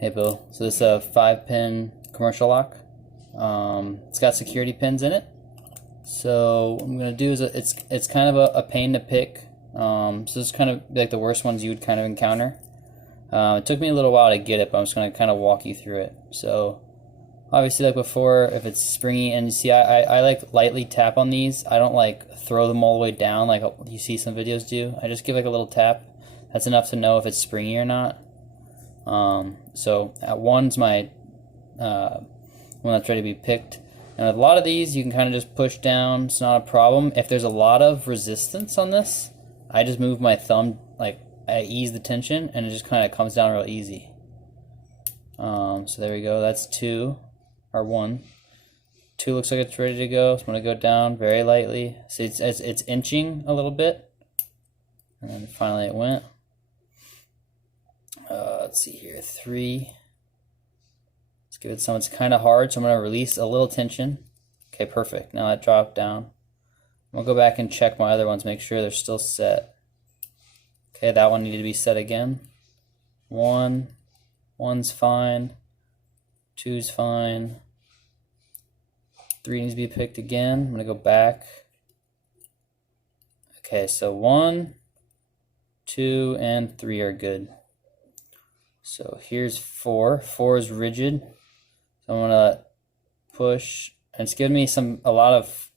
Hey Bill, so this is a 5-pin commercial lock. It's got security pins in it. So what I'm gonna do is it's kind of a pain to pick. So this is kind of like the worst ones you would kind of encounter. It took me a little while to get it, but I'm just gonna kind of walk you through it. So obviously, like before, if it's springy, and you see I like lightly tap on these. I don't like throw them all the way down like you see some videos do. I just give like a little tap. That's enough to know if it's springy or not. So at one's my one that's ready to be picked, and with a lot of these you can kind of just push down. It's not a problem. If there's a lot of resistance on this, I just move my thumb, like I ease the tension, and it just kind of comes down real easy. So there we go. That's 2 or 1. 2 looks like it's ready to go. So I'm gonna go down very lightly. See, it's inching a little bit, and then finally it went. Let's see here, 3. Let's give it some. It's kind of hard, so I'm going to release a little tension. Okay, perfect. Now that dropped down. I'll go back and check my other ones, make sure they're still set. Okay, that one needed to be set again. 1's fine. 2's fine. 3 needs to be picked again. I'm going to go back. Okay, so 1, 2, and 3 are good. So here's 4. 4 is rigid. So I'm gonna push, and it's giving me a lot of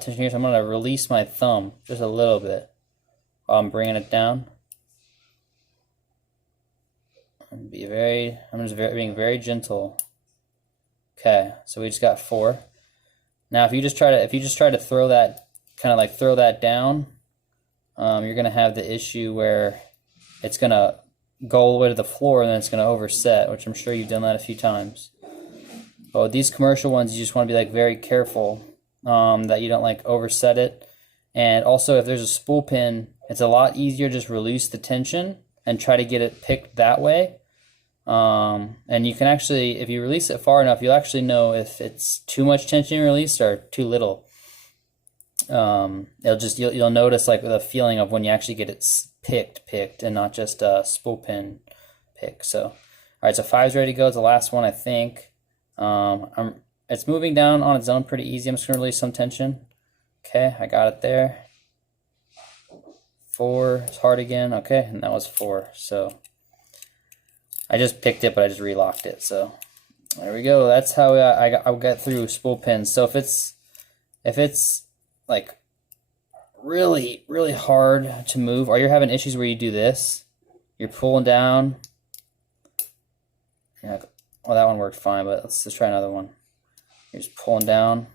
tension here. So I'm gonna release my thumb just a little bit while I'm bringing it down. I'm just being very gentle. Okay, so we just got 4. Now if you just try to throw that, kind of like throw that down, you're gonna have the issue where it's gonna go all the way to the floor and then it's going to overset, which I'm sure you've done that a few times. But with these commercial ones, you just want to be like very careful that you don't like overset it. And also, if there's a spool pin, it's a lot easier to just release the tension and try to get it picked that way. And you can actually, if you release it far enough, you'll actually know if it's too much tension released or too little. You'll notice like the feeling of when you actually get it picked and not just a spool pin pick. So all right, so 5's ready to go. It's the last one, I think. It's moving down on its own pretty easy. I'm just gonna release some tension. Okay, I got it there. 4 is hard again. Okay, and that was 4. So I just picked it, but I just relocked it. So there we go. That's how I got through spool pins. So if it's like really hard to move, or you're having issues where you do this, you're pulling down, you're like, well, that one worked fine, but let's just try another one. You're just pulling down,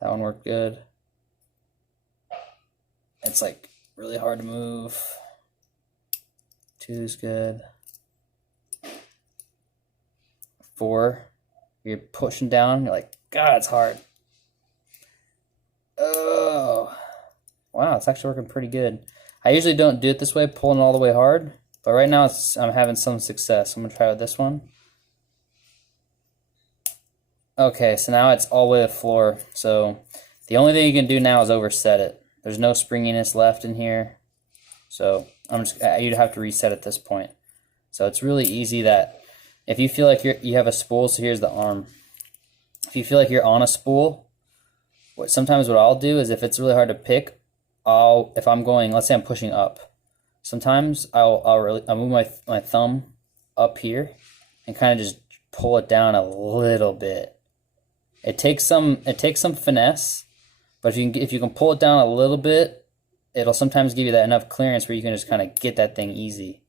that one worked good. It's like really hard to move. 2's good. 4, you're pushing down, you're like, God, it's hard. Oh, wow, it's actually working pretty good. I usually don't do it this way, pulling all the way hard, but right now I'm having some success. I'm gonna try with this one. Okay, so now it's all the way to the floor. So the only thing you can do now is overset it. There's no springiness left in here, so you'd have to reset at this point. So it's really easy that if you feel like you have a spool, so here's the arm. If you feel like you're on a spool, sometimes what I'll do is if it's really hard to pick, if I'm going, let's say I'm pushing up, sometimes I'll move my thumb up here and kind of just pull it down a little bit. It takes some finesse, but if you can pull it down a little bit, it'll sometimes give you that enough clearance where you can just kind of get that thing easy.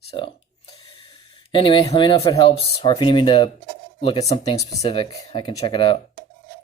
So anyway, let me know if it helps, or if you need me to look at something specific, I can check it out.